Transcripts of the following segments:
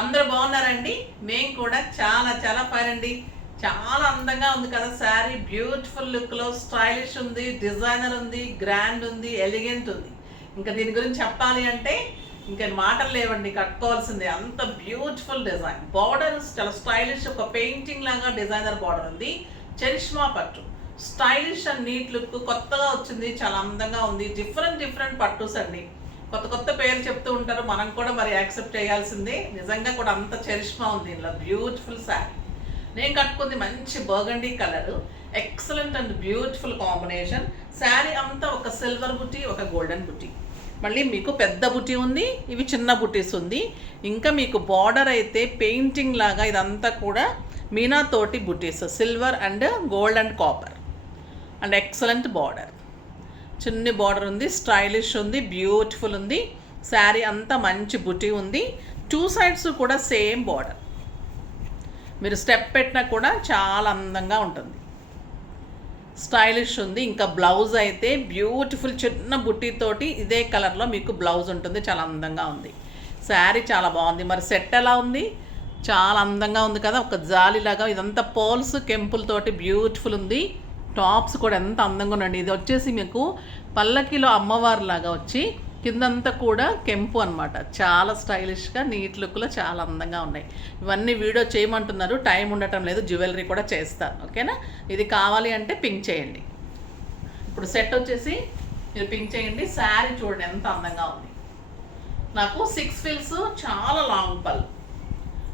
అందరూ బాగున్నారండి. మేము కూడా చాలా చాలా ఫైన్ అండి. చాలా అందంగా ఉంది కదా శారీ. బ్యూటిఫుల్ లుక్లో స్టైలిష్ ఉంది, డిజైనర్ ఉంది, గ్రాండ్ ఉంది, ఎలిగెంట్ ఉంది. ఇంకా దీని గురించి చెప్పాలి అంటే ఇంకా మాటలు లేవండి, కట్టుకోవాల్సిందే. అంత బ్యూటిఫుల్ డిజైన్. బార్డర్ చాలా స్టైలిష్, ఒక పెయింటింగ్ లాగా డిజైనర్ బార్డర్ ఉంది. చరిష్మా పట్టు స్టైలిష్ అండ్ నీట్ లుక్, కొత్తగా వచ్చింది, చాలా అందంగా ఉంది. డిఫరెంట్ పట్టుస్ అండి. కొత్త పేర్లు చెప్తూ ఉంటారు, మనం కూడా మరి యాక్సెప్ట్ చేయాల్సిందే. నిజంగా కూడా అంత చరిష్మా ఉంది ఇందులో. బ్యూటిఫుల్ శారీ. నేను కట్టుకుంది మంచి burgundy colour. Excellent and beautiful combination. Sari అంతా ఒక సిల్వర్ బుట్టి, ఒక గోల్డెన్ బుట్టి, మళ్ళీ మీకు పెద్ద బుట్టి ఉంది, ఇవి చిన్న బుట్టీస్ ఉంది. ఇంకా మీకు బార్డర్ అయితే పెయింటింగ్ లాగా ఇదంతా కూడా మీనా తోటి బుట్టీస్, silver and gold and copper and excellent border. చిన్ని బార్డర్ ఉంది, స్టైలిష్ ఉంది, బ్యూటిఫుల్ ఉంది. శారీ అంతా మంచి బుటీ ఉంది. టూ సైడ్స్ కూడా సేమ్ బార్డర్. మీరు స్టెప్ పెట్టినా కూడా చాలా అందంగా ఉంటుంది. స్టైలిష్ ఉంది. ఇంకా బ్లౌజ్ అయితే బ్యూటిఫుల్ చిన్న బుట్టీతోటి ఇదే కలర్లో మీకు బ్లౌజ్ ఉంటుంది. చాలా అందంగా ఉంది. శారీ చాలా బాగుంది. మరి సెట్ ఎలా ఉంది? చాలా అందంగా ఉంది కదా, ఒక జాలిలాగా. ఇదంతా పోల్స్ కెంపులతోటి బ్యూటిఫుల్ ఉంది. టాప్స్ కూడా ఎంత అందంగా ఉండండి. ఇది వచ్చేసి మీకు పల్లకిలో అమ్మవారి లాగా వచ్చి కిందంతా కూడా కెంపు అనమాట. చాలా స్టైలిష్గా నీట్ లుక్లో చాలా అందంగా ఉన్నాయి. ఇవన్నీ వీడియో చేయమంటున్నారు, టైం ఉండటం లేదు. జ్యువెలరీ కూడా చేస్తాను, ఓకేనా. ఇది కావాలి అంటే పింక్ చేయండి. ఇప్పుడు సెట్ వచ్చేసి మీరు పింక్ చేయండి. శారీ చూడండి ఎంత అందంగా ఉంది. నాకు 6 ఫిల్స్, చాలా లాంగ్ పళ్ళు.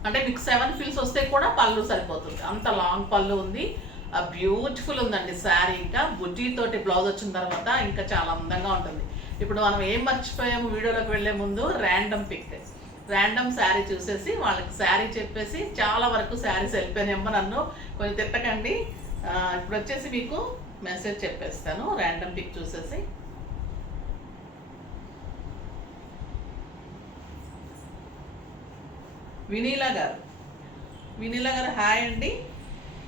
అంటే మీకు 7 ఫిల్స్ వస్తే కూడా పళ్ళు సరిపోతుంది, అంత లాంగ్ పళ్ళు ఉంది. బ్యూటిఫుల్ ఉందండి శారీ. ఇంకా బుజ్జితోటి బ్లౌజ్ వచ్చిన తర్వాత ఇంకా చాలా అందంగా ఉంటుంది. ఇప్పుడు మనం ఏం మర్చిపోయాము వీడియోలోకి వెళ్ళే ముందు? ర్యాండమ్ పిక్, ర్యాండమ్ శారీ చూసేసి వాళ్ళకి శారీ చెప్పేసి చాలా వరకు శారీస్ వెళ్ళిపోయినాయమ్మ, నన్ను కొంచెం తిట్టకండి. ఇప్పుడు వచ్చేసి మీకు మెసేజ్ చెప్పేస్తాను. ర్యాండమ్ పిక్ చూసేసి వినీలా గారు హాయ్ అండి.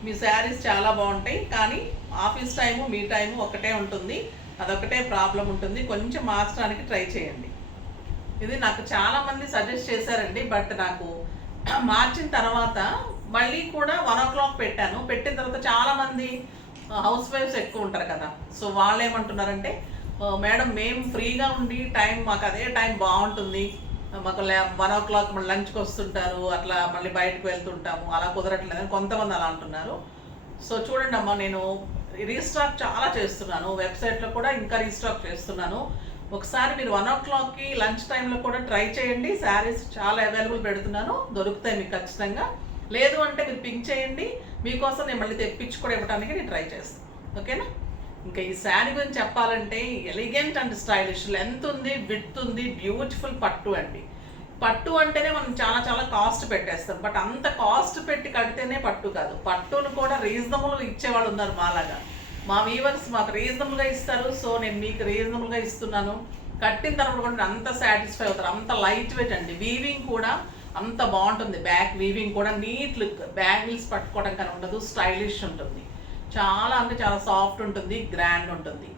మీ శారీస్ చాలా బాగుంటాయి, కానీ ఆఫీస్ టైము మీ టైము ఒకటే ఉంటుంది, అదొకటే ప్రాబ్లం ఉంటుంది. కొంచెం మార్చడానికి ట్రై చేయండి. ఇది నాకు చాలామంది సజెస్ట్ చేశారండి, బట్ నాకు మార్చిన తర్వాత మళ్ళీ కూడా 1 o'clock పెట్టాను. పెట్టిన తర్వాత చాలామంది హౌస్ వైఫ్స్ ఎక్కువ ఉంటారు కదా, సో వాళ్ళు ఏమంటున్నారంటే, మేడం మేము ఫ్రీగా ఉండి టైం మాకు అదే టైం బాగుంటుంది, మాకు 1 o'clock మళ్ళీ లంచ్కి వస్తుంటారు, అట్లా మళ్ళీ బయటకు వెళ్తుంటాము, అలా కుదరట్లేదని కొంతమంది అలా అంటున్నారు. సో చూడండి అమ్మ, నేను రీస్టాక్ చాలా చేస్తున్నాను, వెబ్సైట్లో కూడా ఇంకా రీస్టాక్ చేస్తున్నాను. ఒకసారి మీరు 1 o'clockకి లంచ్ టైంలో కూడా ట్రై చేయండి. శారీస్ చాలా అవైలబుల్ పెడుతున్నాను, దొరుకుతాయి మీకు ఖచ్చితంగా. లేదు అంటే మీరు పింక్ చేయండి, మీకోసం నేను మళ్ళీ తెప్పించి కూడా ఇవ్వడానికి నేను ట్రై చేస్తాను, ఓకేనా. ఇంకా ఈ శారీ గురించి చెప్పాలంటే ఎలిగెంట్ అండ్ స్టైలిష్, లెంత్ ఉంది, విడ్త్ ఉంది, బ్యూటిఫుల్ పట్టు అండి. పట్టు అంటేనే మనం చాలా చాలా కాస్ట్ పెట్టేస్తాం, బట్ అంత కాస్ట్ పెట్టి కడితేనే పట్టు కాదు, పట్టును కూడా రీజనబుల్గా ఇచ్చేవాళ్ళు ఉన్నారు మాలాగా. మా వీవర్స్ మాకు రీజనబుల్గా ఇస్తారు, సో నేను మీకు రీజనబుల్గా ఇస్తున్నాను. కట్టిన తర్వాత కూడా అంత సాటిస్ఫై అవుతారు. అంత లైట్ వెయిట్ అండి. వీవింగ్ కూడా అంత బాగుంటుంది. బ్యాక్ వీవింగ్ కూడా నీట్ లుక్, బ్యాంగిల్స్ పట్టుకోవడం కానీ ఉండదు, స్టైలిష్ ఉంటుంది. చాలా అంటే చాలా సాఫ్ట్ ఉంటుంది, గ్రాండ్ ఉంటుంది.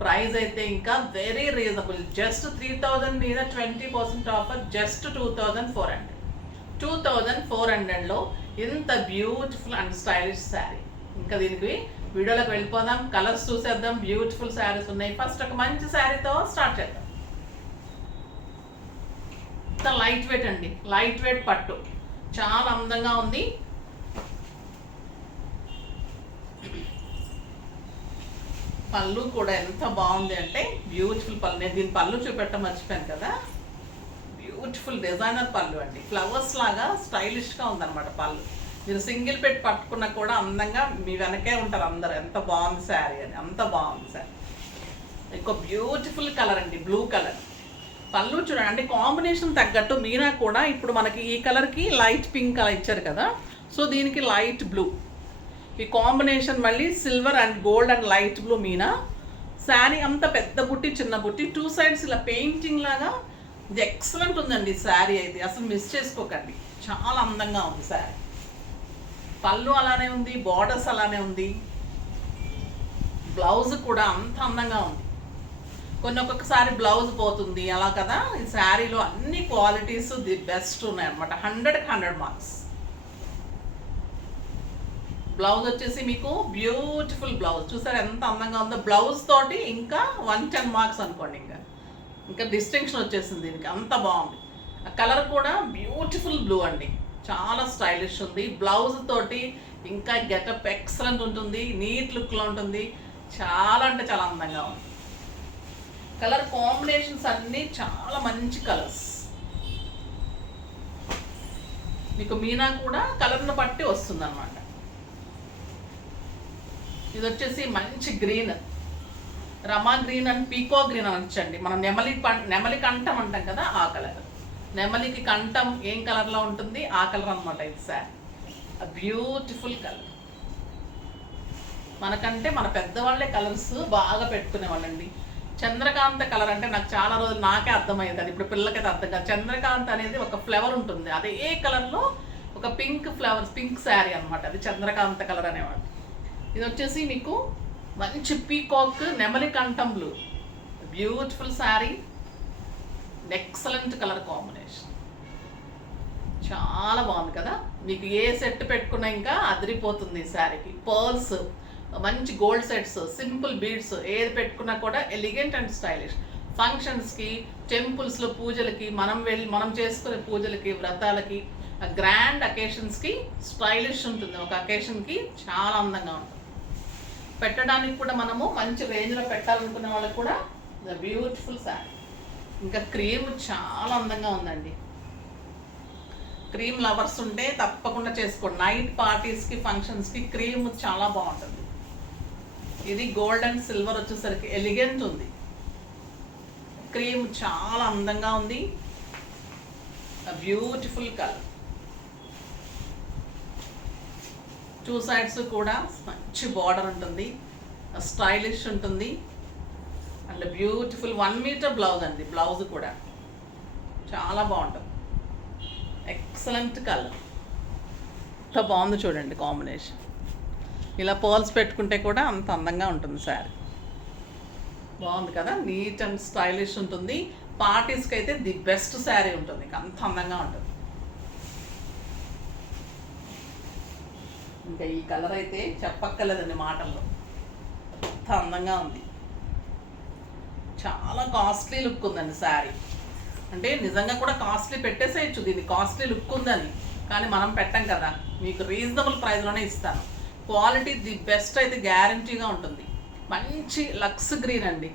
ప్రైస్ అయితే ఇంకా వెరీ రీజనబుల్. జస్ట్ 3000 మీద 20% ఆఫర్, జస్ట్ 2400. 2400లో ఇంత బ్యూటిఫుల్ అండ్ స్టైలిష్ శారీ. ఇంకా దీనికి వీడియోలోకి వెళ్ళిపోదాం, కలర్స్ చూసేద్దాం. బ్యూటిఫుల్ శారీస్ ఉన్నాయి. ఫస్ట్ ఒక మంచి శారీతో స్టార్ట్ చేద్దాం. ఇంత లైట్ వెయిట్ అండి, లైట్ వెయిట్ పట్టు చాలా అందంగా ఉంది. పళ్ళు కూడా ఎంత బాగుంది అంటే బ్యూటిఫుల్ పళ్ళు. నేను దీని పళ్ళు చూపెట్టడం మర్చిపోయాను కదా. బ్యూటిఫుల్ డిజైనర్ పళ్ళు అండి, ఫ్లవర్స్ లాగా స్టైలిష్గా ఉందన్నమాట పళ్ళు. మీరు సింగిల్ పెట్టి పట్టుకున్నా కూడా అందంగా మీ వెనకే ఉంటారు అందరు, ఎంత బాగుంది శారీ అని. అంత బాగుంది శారీ. ఇంకో బ్యూటిఫుల్ కలర్ అండి, బ్లూ కలర్. పళ్ళు చూడండి, అంటే కాంబినేషన్ తగ్గట్టు మీనా కూడా ఇప్పుడు మనకి ఈ కలర్కి లైట్ పింక్ కలర్ ఇచ్చారు కదా, సో దీనికి లైట్ బ్లూ. ఈ కాంబినేషన్ మళ్ళీ silver and gold and light blue Meena. Sari అంత పెద్ద బుట్టి, చిన్న బుట్టి, టూ సైడ్స్ ఇలా పెయింటింగ్ లాగా. ఇది ఎక్సలెంట్ ఉందండి శారీ అయితే, అసలు మిస్ చేసుకోకండి. చాలా అందంగా ఉంది శారీ. పళ్ళు అలానే ఉంది, బార్డర్స్ అలానే ఉంది, బ్లౌజ్ కూడా అంత అందంగా ఉంది. కొన్ని ఒక్కొక్కసారి బ్లౌజ్ పోతుంది అలా కదా. ఈ శారీలో అన్ని క్వాలిటీస్ ది బెస్ట్ ఉన్నాయి అనమాట. 100కి 100 మార్క్స్. బ్లౌజ్ వచ్చేసి మీకు బ్యూటిఫుల్ బ్లౌజ్ చూసారు ఎంత అందంగా ఉందో. బ్లౌజ్ తోటి ఇంకా 110 మార్క్స్ అనుకోండి. ఇంకా డిస్టింక్షన్ వచ్చేసింది దీనికి, అంత బాగుంది. ఆ కలర్ కూడా బ్యూటిఫుల్ బ్లూ అండి, చాలా స్టైలిష్ ఉంది. బ్లౌజ్ తోటి ఇంకా గెటప్ ఎక్సలెంట్ ఉంటుంది, నీట్ లుక్లో ఉంటుంది. చాలా అంటే చాలా అందంగా ఉంది. కలర్ కాంబినేషన్స్ అన్నీ చాలా మంచి కలర్స్. మీకు మీనా కూడా కలర్ను బట్టి వస్తుంది అనమాట. ఇది వచ్చేసి మంచి గ్రీన్, రమా గ్రీన్ అండ్ పీకో గ్రీన్ అనొచ్చండి. మనం నెమలి కంఠం అంటాం కదా, ఆ కలర్. నెమలికి కంఠం ఏం కలర్లో ఉంటుంది ఆ కలర్ అనమాట ఇది సార్. Beautiful colour. మనకంటే మన పెద్దవాళ్ళే కలర్స్ బాగా పెట్టుకునే వాళ్ళండి. చంద్రకాంత కలర్ అంటే నాకు చాలా రోజులు నాకే అర్థమయ్యేది, అది ఇప్పుడు పిల్లలకైతే అర్థం కాదు. చంద్రకాంత అనేది ఒక ఫ్లవర్ ఉంటుంది, అదే ఏ కలర్లో ఒక పింక్ ఫ్లవర్స్, పింక్ శారీ అనమాట, అది చంద్రకాంత కలర్ అనేవాడు. ఇది వచ్చేసి మీకు మంచి పీకాక్ నెమలి కంఠం blue, beautiful sari, excellent colour combination, చాలా బాగుంది కదా. మీకు ఏ సెట్ పెట్టుకున్నా ఇంకా అదిరిపోతుంది ఈ శారీకి. పర్ల్స్, మంచి గోల్డ్ సెట్స్, సింపుల్ బీడ్స్ ఏది పెట్టుకున్నా కూడా ఎలిగెంట్ అండ్ స్టైలిష్. ఫంక్షన్స్కి, టెంపుల్స్లో పూజలకి, మనం చేసుకునే పూజలకి, వ్రతాలకి, గ్రాండ్ అకేషన్స్కి స్టైలిష్ ఉంటుంది. ఒక అకేషన్కి చాలా అందంగా ఉంటుంది. పెట్టడానికి కూడా మనము మంచి రేంజ్లో పెట్టాలనుకునే వాళ్ళకి కూడా బ్యూటిఫుల్ శారీ. ఇంకా క్రీమ్ చాలా అందంగా ఉందండి. క్రీమ్ లవర్స్ ఉంటే తప్పకుండా చేసుకోండి. నైట్ పార్టీస్కి, ఫంక్షన్స్కి క్రీమ్ చాలా బాగుంటుంది. ఇది గోల్డ్ అండ్ సిల్వర్ వచ్చేసరికి ఎలిగెంట్ ఉంది. క్రీమ్ చాలా అందంగా ఉంది, బ్యూటిఫుల్ కలర్. 2 సైడ్స్ కూడా మంచి బార్డర్ ఉంటుంది, స్టైలిష్ ఉంటుంది అండ్ బ్యూటిఫుల్ 1 మీటర్ బ్లౌజ్ అండి. బ్లౌజ్ కూడా చాలా బాగుంటుంది, ఎక్సలెంట్ కలర్. ఎంత బాగుంది చూడండి కాంబినేషన్. ఇలా పర్ల్స్ పెట్టుకుంటే కూడా అంత అందంగా ఉంటుంది శారీ. బాగుంది కదా, నీట్ అండ్ స్టైలిష్ ఉంటుంది. పార్టీస్కి అయితే ది బెస్ట్ శారీ ఉంటుంది, అంత అందంగా ఉంటుంది. ఇంకా ఈ కలర్ అయితే చెప్పక్కర్లేదండి మాటల్లో, అంత అందంగా ఉంది. చాలా కాస్ట్లీ లుక్ ఉందండి శారీ. అంటే నిజంగా కూడా కాస్ట్లీ పెట్టేసేయచ్చు, దీన్ని కాస్ట్లీ లుక్ ఉందని, కానీ మనం పెట్టం కదా, మీకు రీజనబుల్ ప్రైస్లోనే ఇస్తాను. క్వాలిటీ ది బెస్ట్ అయితే గ్యారంటీగా ఉంటుంది. మంచి లక్స్ గ్రీన్ అండి,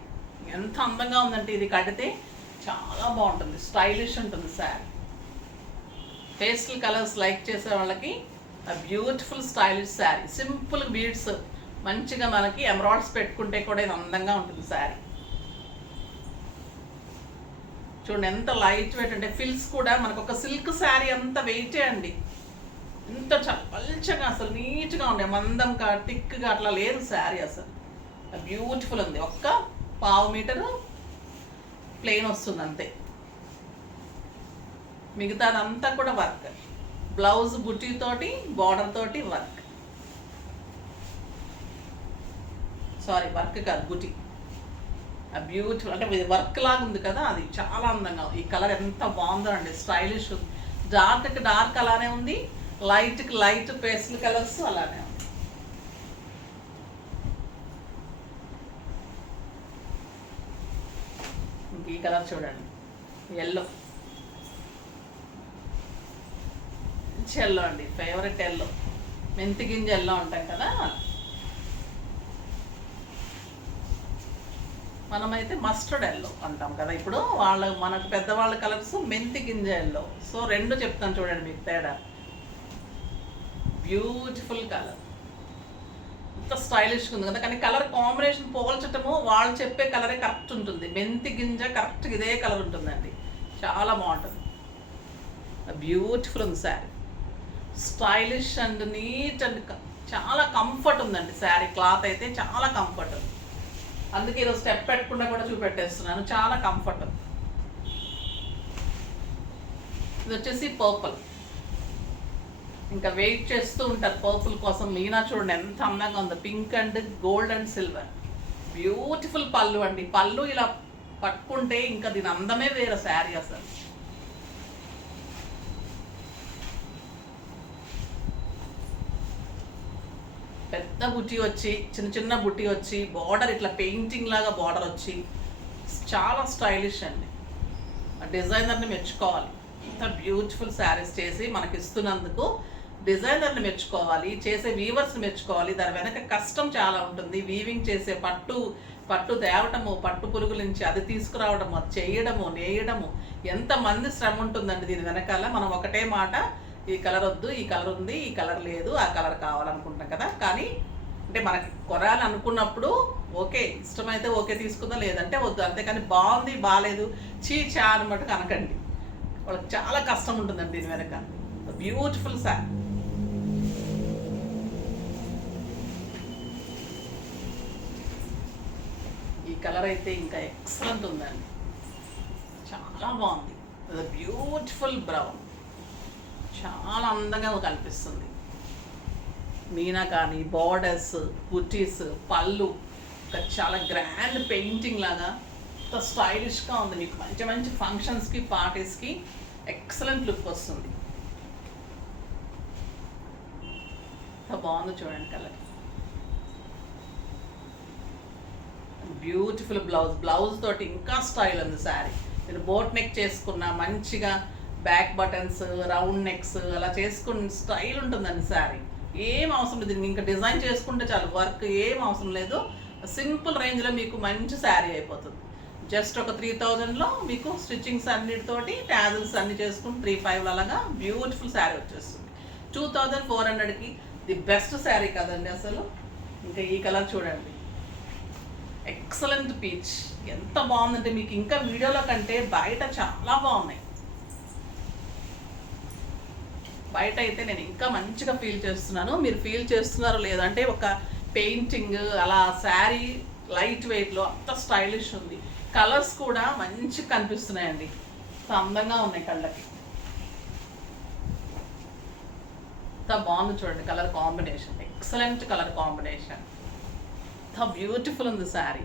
ఎంత అందంగా ఉందంటే ఇది కడితే చాలా బాగుంటుంది, స్టైలిష్ ఉంటుంది శారీ. పేస్టల్ కలర్స్ లైక్ చేసే వాళ్ళకి beautiful stylish sari. Simple beads మంచిగా మనకి ఎమరాల్డ్స్ పెట్టుకుంటే కూడా ఇది అందంగా ఉంటుంది శారీ. చూడండి ఎంత లైట్ వెయిట్ అంటే, ఫిల్స్ కూడా మనకు ఒక సిల్క్ శారీ అంత వెయిటే అండి. ఎంత పల్చగా అసలు నీట్గా ఉండే, మందంగా థిక్గా అట్లా లేదు శారీ, అసలు బ్యూటిఫుల్ ఉంది. ఒక్క 1/2 మీటరు ప్లెయిన్ వస్తుంది అంతే, మిగతాదంతా కూడా వర్క్. బ్లౌజ్ బుటీ తోటి, బార్డర్ తోటి వర్క్, సారీ వర్క్ కాదు బుటీ. బ్యూటిఫుల్ అంటే ఇది వర్క్ లాగా ఉంది కదా, అది చాలా అందంగా. ఈ కలర్ ఎంత బాగుందో అండి, స్టైలిష్. డార్క్కి డార్క్ అలానే ఉంది, లైట్కి లైట్ పేస్టల్ కలర్స్ అలానే ఉంది. ఇంక ఈ కలర్ చూడండి, ఎల్లో, మంచి ఎల్లో అండి, ఫేవరెట్ ఎల్లో, మెంతి గింజ ఎల్లో ఉంటాం కదా. మనమైతే మస్టర్డ్ ఎల్లో అంటాం కదా, ఇప్పుడు మనకు పెద్దవాళ్ళ కలర్స్ మెంతి గింజ ఎల్లో. సో 2 చెప్తాను చూడండి మీకు తేడా. బ్యూటిఫుల్ కలర్, ఎంత స్టైలిష్గా ఉంది కదా. కానీ కలర్ కాంబినేషన్ పోల్చటము వాళ్ళు చెప్పే కలరే కరెక్ట్ ఉంటుంది. మెంతి గింజ కరెక్ట్ ఇదే కలర్ ఉంటుందండి, చాలా బాగుంటుంది. బ్యూటిఫుల్ ఉంది sari, stylish and neat and చాలా కంఫర్ట్ ఉందండి శారీ. క్లాత్ అయితే చాలా కంఫర్ట్ ఉంది, అందుకే ఈరోజు స్టెప్ పెట్టకుండా కూడా చూపెట్టేస్తున్నాను, చాలా కంఫర్ట్. ఇది వచ్చేసి పర్పుల్, ఇంకా వెయిట్ చేస్తూ ఉంటారు పర్పుల్ కోసం. మీనా చూడండి ఎంత అందంగా ఉందో, pink and gold and silver, beautiful పళ్ళు అండి. పళ్ళు ఇలా పట్టుకుంటే ఇంకా దీని అందమే వేరే శారీ అసలు. పెద్ద బుట్టి వచ్చి చిన్న చిన్న బుట్టి వచ్చి బార్డర్ ఇట్లా పెయింటింగ్ లాగా బార్డర్ వచ్చి చాలా స్టైలిష్ అండి. ఆ డిజైనర్ని మెచ్చుకోవాలి. ఇంత బ్యూటిఫుల్ శారీస్ చేసి మనకి ఇస్తున్నందుకు డిజైనర్ని మెచ్చుకోవాలి, చేసే వీవర్స్ని మెచ్చుకోవాలి. దాని వెనక కష్టం చాలా ఉంటుంది. వీవింగ్ చేసే పట్టు తేవటము, పట్టు పురుగుల నుంచి అది తీసుకురావడము, అది చేయడము, నేయడము, ఎంతమంది శ్రమ ఉంటుందండి దీని వెనకాల. మనం ఒకటే మాట, ఈ కలర్ వద్దు, ఈ కలర్ ఉంది, ఈ కలర్ లేదు, ఆ కలర్ కావాలనుకుంటాం కదా. కానీ అంటే మనకి కొనాలి అనుకున్నప్పుడు ఓకే, ఇష్టమైతే ఓకే తీసుకుందాం, లేదంటే వద్దు, అంతేకాని బాగుంది బాగాలేదు చా అనమాట కనకండి. వాళ్ళకి చాలా కష్టం ఉంటుందండి దీని వెనక. బ్యూటిఫుల్ శారీ. ఈ కలర్ అయితే ఇంకా ఎక్సలెంట్ ఉందండి, చాలా బాగుంది. బ్యూటిఫుల్ బ్రౌన్, చాలా అందంగా కనిపిస్తుంది. మీనా కానీ బార్డర్స్, బుటీస్, పళ్ళు, చాలా గ్రాండ్ పెయింటింగ్ లాగా ఎంత స్టైలిష్గా ఉంది. మీకు మంచి మంచి ఫంక్షన్స్కి, పార్టీస్కి ఎక్సలెంట్ లుక్ వస్తుంది. ఎంత బాగుందో చూడండి కలర్. బ్యూటిఫుల్ బ్లౌజ్ తోటి ఇంకా స్టైల్ ఉంది శారీ. మీరు బోట్ నెక్ చేసుకున్న మంచిగా బ్యాక్ బటన్స్, రౌండ్ నెక్స్ అలా చేసుకున్న స్టైల్ ఉంటుందండి శారీ. ఏం అవసరం లేదు, ఇంకా డిజైన్ చేసుకుంటే చాలు, వర్క్ ఏం అవసరం లేదు. సింపుల్ రేంజ్లో మీకు మంచి శారీ అయిపోతుంది. జస్ట్ ఒక 3000లో మీకు స్టిచ్చింగ్స్ అన్నిటితోటి ట్యాజల్స్ అన్ని చేసుకుని 3500 అలాగా బ్యూటిఫుల్ శారీ వచ్చేస్తుంది. 2400కి ది బెస్ట్ శారీ కదండి అసలు. ఇంకా ఈ కలర్ చూడండి, ఎక్సలెంట్ పీచ్. ఎంత బాగుందంటే మీకు ఇంకా వీడియోలో కంటే బయట చాలా బాగున్నాయి. బయట అయితే నేను ఇంకా మంచిగా ఫీల్ చేస్తున్నాను. మీరు ఫీల్ చేస్తున్నారో లేదంటే ఒక పెయింటింగ్ అలా శారీ లైట్ వెయిట్లో అంత స్టైలిష్ ఉంది. కలర్స్ కూడా మంచిగా కనిపిస్తున్నాయండి, అందంగా ఉన్నాయి కళ్ళకి. ఎంత బాగుంది చూడండి colour combination, excellent colour combination. ఎంత బ్యూటిఫుల్ ఉంది sari.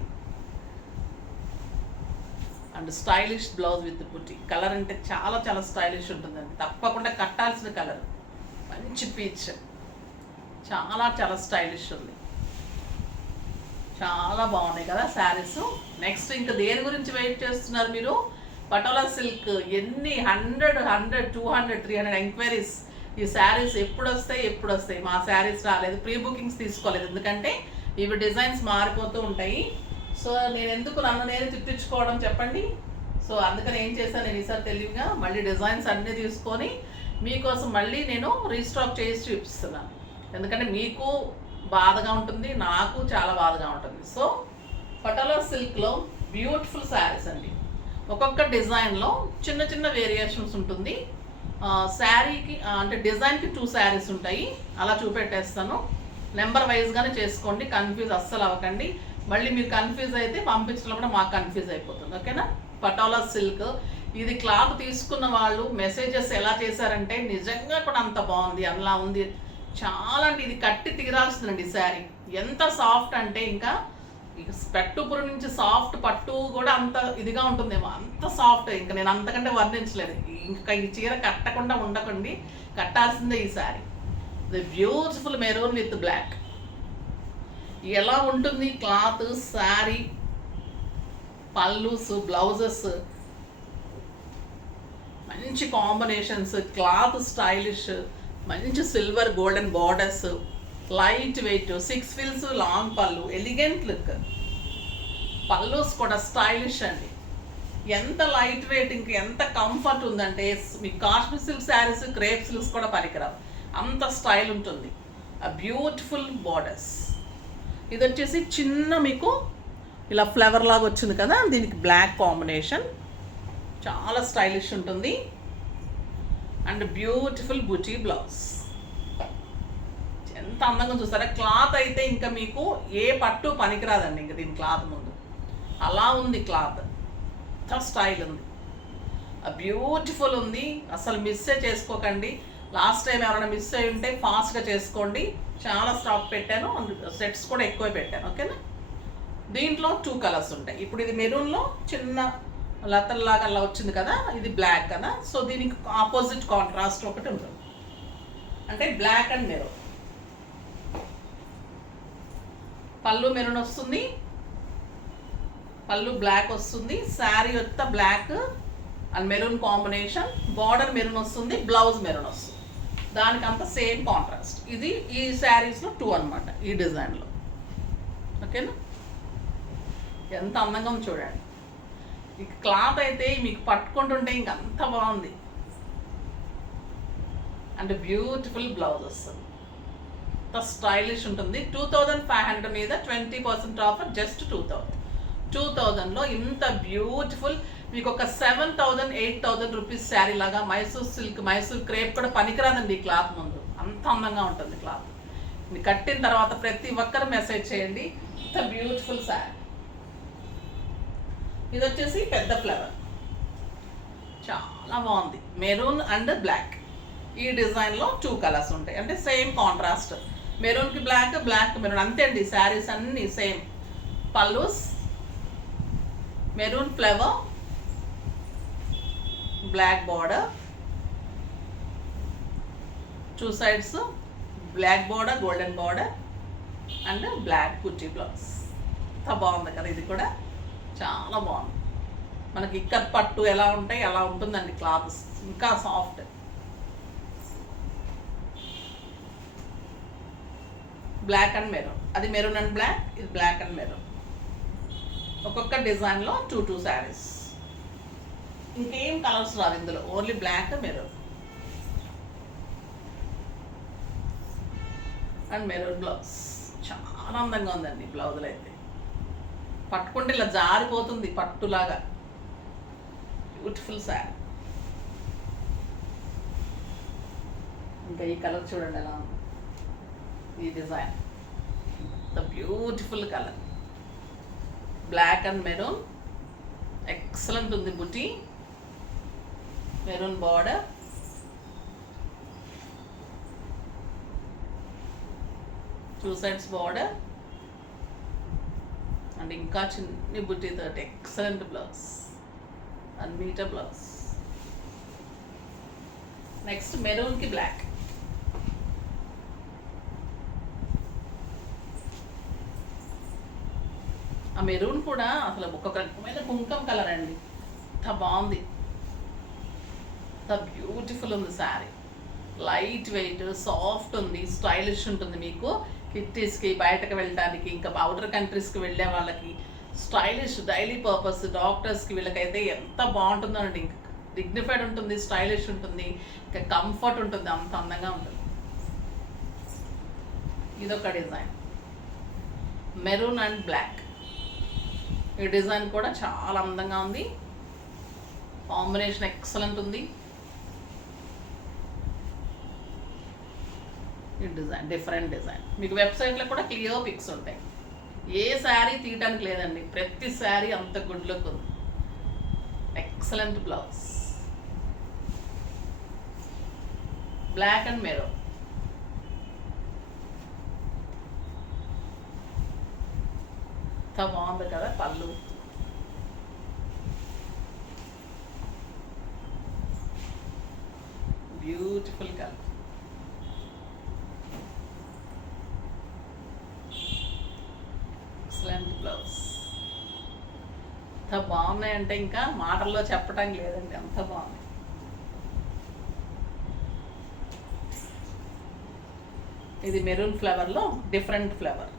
And stylish blouse with బుట్టి. కలర్ అంటే చాలా చాలా స్టైలిష్ ఉంటుందండి, తప్పకుండా కట్టాల్సిన కలర్. మంచి పీచ్, చాలా చాలా స్టైలిష్ ఉంది. చాలా బాగున్నాయి కదా శారీస్. నెక్స్ట్ ఇంకా దేని గురించి వెయిట్ చేస్తున్నారు మీరు? పటోలా సిల్క్. ఎన్ని 100, 200, 300 ఎంక్వైరీస్. ఈ శారీస్ ఎప్పుడు వస్తాయి. మా శారీస్ రాలేదు, ప్రీ బుకింగ్స్ తీసుకోలేదు, ఎందుకంటే ఇవి డిజైన్స్ మారిపోతూ ఉంటాయి. సో నేను ఎందుకు నన్ను నేను తిప్పించుకోవడం చెప్పండి. సో అందుకని ఏం చేశాను, నేను ఈసారి తెలివిగా మళ్ళీ డిజైన్స్ అన్నీ తీసుకొని మీకోసం మళ్ళీ నేను రీస్టాక్ చేసి చూపిస్తున్నాను. ఎందుకంటే మీకు బాధగా ఉంటుంది, నాకు చాలా బాధగా ఉంటుంది. సో పటోలా సిల్క్లో బ్యూటిఫుల్ శారీస్ అండి. ఒక్కొక్క డిజైన్లో చిన్న చిన్న వేరియేషన్స్ ఉంటుంది. శారీకి అంటే డిజైన్కి 2 శారీస్ ఉంటాయి. అలా చూపెట్టేస్తాను. నెంబర్ వైజ్గానే చేసుకోండి, కన్ఫ్యూజ్ అస్సలు అవ్వకండి. మళ్ళీ మీరు కన్ఫ్యూజ్ అయితే పంపించినప్పుడు మాకు కన్ఫ్యూజ్ అయిపోతుంది. ఓకేనా? పటోలా సిల్క్. ఇది క్లాత్ తీసుకున్న వాళ్ళు మెసేజెస్ ఎలా చేశారంటే నిజంగా కూడా అంత బాగుంది, అలా ఉంది, చాలా అంటే ఇది కట్టి తీరాల్సిందండి శారీ. ఎంత సాఫ్ట్ అంటే ఇంకా పట్టుపురు నుంచి సాఫ్ట్ పట్టు కూడా అంత ఇదిగా ఉంటుందేమో, అంత సాఫ్ట్. ఇంకా నేను అంతకంటే వర్ణించలేదు. ఇంకా ఈ చీర కట్టకుండా ఉండకండి, కట్టాల్సిందే ఈ sari. The beautiful maroon with black. ఎలా ఉంటుంది క్లాత్, శారీ, పల్లూస్, బ్లౌజెస్, మంచి కాంబినేషన్స్, క్లాత్ స్టైలిష్, మంచి silver golden borders, light weight, 6 ఫిల్స్, long pallu, elegant look. Pallus కూడా స్టైలిష్ అండి. ఎంత లైట్ వెయిట్, ఇంక ఎంత కంఫర్ట్ ఉందంటే మీకు Kashmir silk saris, crepe silks కూడా పనికిరావు, అంత స్టైల్ ఉంటుంది. ఆ బ్యూటిఫుల్ బార్డర్స్. ఇది వచ్చేసి చిన్న మీకు ఇలా ఫ్లవర్ లాగా వచ్చింది కదా, దీనికి బ్లాక్ కాంబినేషన్, చాలా స్టైలిష్ ఉంటుంది. And beautiful buti blouse. ఎంత అందంగా చూస్తారా. క్లాత్ అయితే ఇంకా మీకు ఏ పట్టు పనికిరాదండి ఇంకా దీని క్లాత్ ముందు. అలా ఉంది క్లాత్, ఎంత స్టైల్ ఉంది, బ్యూటిఫుల్ ఉంది. అసలు మిస్సే చేసుకోకండి. లాస్ట్ టైం ఎవరైనా మిస్ అయి ఉంటే ఫాస్ట్గా చేసుకోండి. చాలా స్టాక్ పెట్టాను, సెట్స్ కూడా ఎక్కువ పెట్టాను. ఓకేనా? దీంట్లో 2 కలర్స్ ఉంటాయి. ఇప్పుడు ఇది మెరూన్లో చిన్న లతల్లాగా అలా వచ్చింది కదా, ఇది బ్లాక్ కదా. సో దీనికి ఆపోజిట్ కాంట్రాస్ట్ ఒకటి ఉంటుంది, అంటే black and maroon. Pallu maroon వస్తుంది, పళ్ళు బ్లాక్ వస్తుంది, శారీ యొక్క black and maroon combination, border maroon వస్తుంది, బ్లౌజ్ మెరూన్ వస్తుంది. దానికంతా సేమ్ కాంట్రాస్ట్. ఇది ఈ శారీస్లో 2 అనమాట ఈ డిజైన్లో. ఓకేనా, ఎంత అందంగా ఉంది చూడండి. ఈ క్లాత్ అయితే మీకు పట్టుకుంటుంటే ఇంకంత బాగుంది. అంటే బ్యూటిఫుల్ బ్లౌజ్ వస్తుంది, అంత స్టైలిష్ ఉంటుంది. 2500 మీద 20% ఆఫర్, జస్ట్ 2000లో ఇంత బ్యూటిఫుల్ మీకు ఒక 7000 8000 రూపీస్ శారీ లాగా మైసూర్ సిల్క్, మైసూర్ క్రేప్ కూడా పనికిరాదండి ఈ క్లాత్ ముందు. అంత అందంగా ఉంటుంది క్లాత్. ఇది కట్టిన తర్వాత ప్రతి ఒక్కరు మెసేజ్ చేయండి, ఇంత బ్యూటిఫుల్ శారీ. ఇది వచ్చేసి పెద్ద ఫ్లవర్, చాలా బాగుంది, మెరూన్ అండ్ బ్లాక్. ఈ డిజైన్లో 2 కలర్స్ ఉంటాయి, అంటే సేమ్ కాంట్రాస్ట్. మెరూన్కి బ్లాక్, బ్లాక్ మెరూన్, అంతే అండి. శారీస్ అన్నీ same. Pallus maroon flower, black border, 2 sides black border, golden border and black కుర్చీ బ్లౌజ్. ఎంత బాగుంది కదా, ఇది కూడా చాలా బాగుంది. మనకి ఇక్కత్ పట్టు ఎలా ఉంటాయి అలా ఉంటుందండి క్లాత్, ఇంకా సాఫ్ట్. బ్లాక్ అండ్ మెరూన్, అది మెరూన్ అండ్ బ్లాక్, ఇది బ్లాక్ అండ్ మెరూన్. ఒక్కొక్క డిజైన్లో 2 శారీస్. ఇంకేం కలర్స్ రాదు ఇందులో, only black maroon and maroon blouse. చాలా అందంగా ఉందండి బ్లౌజులు అయితే. పట్టుకుంటే ఇలా జారిపోతుంది పట్టులాగా. బ్యూటిఫుల్ శారీ. ఇంకా ఈ కలర్ చూడండి ఎలా ఉంది, ఈ design the beautiful colour, black and maroon. Excellent ఉంది బుటీ, maroon border, two sides border and ఇంకా చిన్ని బుట్టీతో excellent blouse and metre blouse. Next మెరూన్కి బ్లాక్. ఆ మెరూన్ కూడా అసలు ఒక రకమైన కుంకుమ కలర్ అండి, ఎంత బాగుంది, ఎంత బ్యూటిఫుల్ ఉంది శారీ. లైట్ వెయిట్, సాఫ్ట్ ఉంది, స్టైలిష్ ఉంటుంది. మీకు కిట్టీస్కి, బయటకు వెళ్ళడానికి, ఇంకా అవుటర్ కంట్రీస్కి వెళ్ళే వాళ్ళకి స్టైలిష్, డైలీ పర్పస్, డాక్టర్స్కి, వీళ్ళకైతే ఎంత బాగుంటుందో అండి. ఇంకా డిగ్నిఫైడ్ ఉంటుంది, స్టైలిష్ ఉంటుంది, ఇంకా కంఫర్ట్ ఉంటుంది, అంత అందంగా ఉంటుంది. ఇదొక డిజైన్, మెరూన్ అండ్ బ్లాక్. ఈ డిజైన్ కూడా చాలా అందంగా ఉంది, కాంబినేషన్ ఎక్సలెంట్ ఉంది. ఈ డిజైన్ డిఫరెంట్ డిజైన్. మీకు వెబ్సైట్లో కూడా క్లియర్ పిక్స్ ఉంటాయి. ఏ శారీ తీయడానికి లేదండి, ప్రతి శారీ అంత గుడ్ లుక్ ఉంది. Excellent blouse, black and maroon. ఎంత బాగుంది కదా pallu. Beautiful colour. Excellent blouse. ఎంత బాగున్నాయంటే ఇంకా మాటల్లో చెప్పడానికి లేదండి, అంత బాగుంది. ఇది మెరూన్ ఫ్లవర్లో డిఫరెంట్ ఫ్లవర్,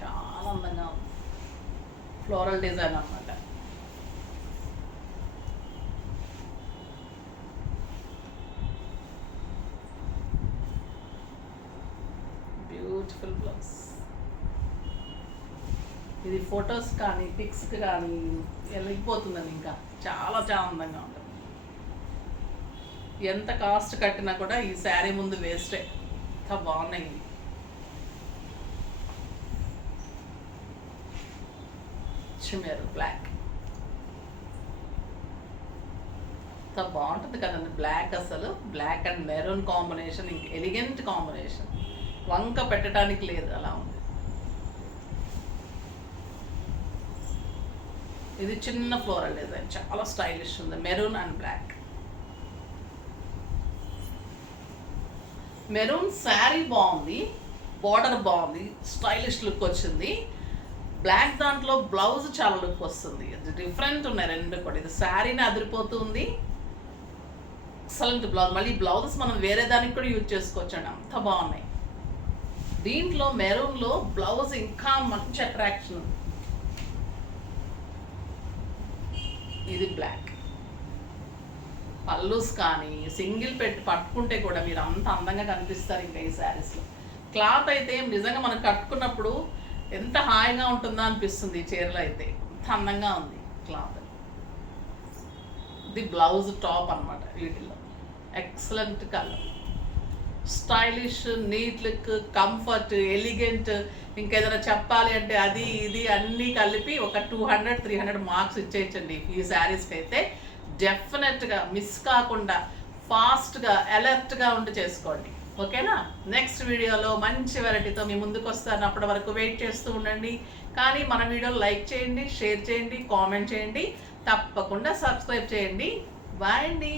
చాలా అందంగా ఉంది. ఫ్లోరల్ డిజైన్ అన్నమాట. Beautiful blouse. ఇది ఫొటోస్ కానీ పిక్స్కి కానీ వెళ్ళిపోతుందండి, ఇంకా చాలా చాలా అందంగా ఉంటుంది. ఎంత కాస్ట్ కట్టినా కూడా ఈ శారీ ముందు వేస్టే. ఇంకా బాగున్నాయి. చిమెరు బ్లాక్, ఎంత బాగుంటుంది కదండి బ్లాక్. అసలు బ్లాక్ అండ్ మెరూన్ కాంబినేషన్, ఇంక ఎలిగెంట్ కాంబినేషన్, వంక పెట్టడానికి లేదు, అలా ఉంది. ఇది చిన్న ఫ్లోరల్ డిజైన్, చాలా స్టైలిష్ ఉంది. Maroon and black. Maroon sari బాగుంది, బార్డర్ బాగుంది, స్టైలిష్ లుక్ వచ్చింది. బ్లాక్ దాంట్లో బ్లౌజ్ చాలా లుక్ వస్తుంది. డిఫరెంట్ ఉన్నాయి రెండు కూడా. ఇది శారీని అదిరిపోతుంది, ఎక్సలెంట్ బ్లౌజ్. మళ్ళీ బ్లౌజెస్ మనం వేరే దానికి కూడా యూజ్ చేసుకోవచ్చు అండి, అంత బాగున్నాయి. దీంట్లో మెరూన్లో బ్లౌజ్ ఇంకా మంచి అట్రాక్షన్ ఉంది. ఇది బ్లాక్. పల్లూస్ కానీ సింగిల్ పెట్టి పట్టుకుంటే కూడా మీరు అంత అందంగా కనిపిస్తారు ఇంకా ఈ శారీస్లో. క్లాత్ అయితే నిజంగా మనం కట్టుకున్నప్పుడు ఎంత హాయిగా ఉంటుందో అనిపిస్తుంది. ఈ చీరలో అయితే అంత అందంగా ఉంది క్లాత్. ఇది బ్లౌజ్ టాప్ అనమాట. వీటిల్లో excellent colour, stylish, neat look, comfort, elegant. ఇంకేదైనా చెప్పాలి అంటే అది ఇది అన్నీ కలిపి ఒక 200-300 మార్క్స్ ఇచ్చేయచ్చండి ఈ శారీస్కి అయితే. డెఫినెట్గా మిస్ కాకుండా ఫాస్ట్గా అలర్ట్గా ఉండి చేసుకోండి. ఓకేనా? నెక్స్ట్ వీడియోలో మంచి వెరైటీతో మీ ముందుకు వస్తాను. అప్పటి వరకు వెయిట్ చేస్తూ ఉండండి. కానీ మన వీడియోని లైక్ చేయండి, షేర్ చేయండి, కామెంట్ చేయండి, తప్పకుండా సబ్స్క్రైబ్ చేయండి. బాయ్ అండి.